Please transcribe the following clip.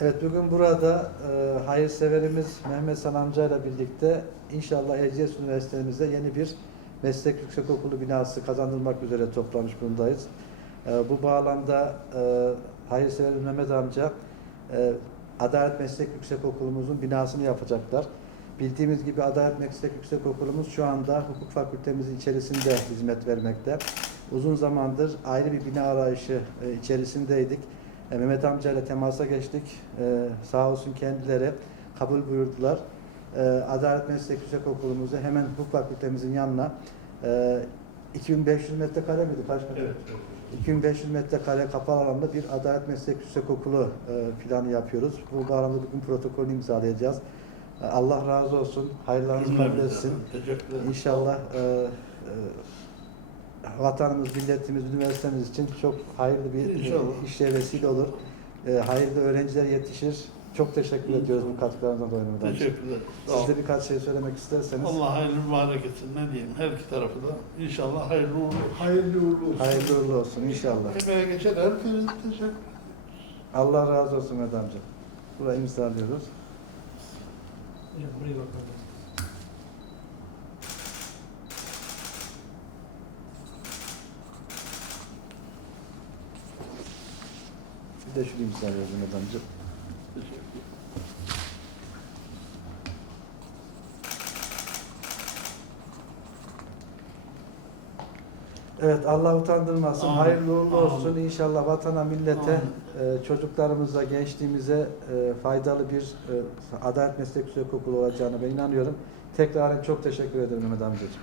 Evet bugün burada e, hayırseverimiz Mehmet San amca ile birlikte inşallah Erciyes Üniversitemizde yeni bir meslek yüksekokulu binası kazandırmak üzere toplamış bulundayız. E, bu bağlamda e, hayırseverimiz Mehmet amca e, Adalet Meslek Yüksekokulumuzun binasını yapacaklar. Bildiğimiz gibi Adalet Meslek Yüksekokulumuz şu anda hukuk fakültemizin içerisinde hizmet vermekte. Uzun zamandır ayrı bir bina arayışı e, içerisindeydik. E, Mehmet amca ile temasa geçtik. E, sağ olsun kendileri kabul buyurdular. E, Adalet Meslek Yüksekokulumuzu hemen hukuk fakültemizin yanına e, 2500 metrekare miydi? Kaç metre? Evet. 2500 metrekare kapalı alanda bir Adalet Meslek Yüksekokulu e, planı yapıyoruz. Bu bağlamda bugün protokolü imzalayacağız. E, Allah razı olsun. Hayırlarınızı kabul etsin. İnşallah e, vatanımız, milletimiz, üniversitemiz için çok hayırlı bir e, İnşallah. işe vesile olur. E, hayırlı öğrenciler yetişir. Çok teşekkür ediyoruz bu katkılarınızdan dolayı. Mehmet amca. Teşekkürler. Sağ Siz de birkaç şey söylemek isterseniz. Allah hayırlı mübarek etsin. Ne diyeyim? Her iki tarafı da inşallah hayırlı uğurlu. Hayırlı uğurlu olsun. Hayırlı uğurlu olsun inşallah. Emeğe geçen herkese teşekkür Allah razı olsun Mehmet amca. Burayı imzalıyoruz. Buraya bakalım. Bir de şunu Mehmet amca. Teşekkür. Evet Allah utandırmasın. Amin. Hayırlı uğurlu Amin. olsun. İnşallah vatana, millete, e, çocuklarımıza, gençliğimize e, faydalı bir e, Adalet Meslek Yüksekokulu olacağına ben inanıyorum. Tekrar çok teşekkür ederim Mehmet amcacığım.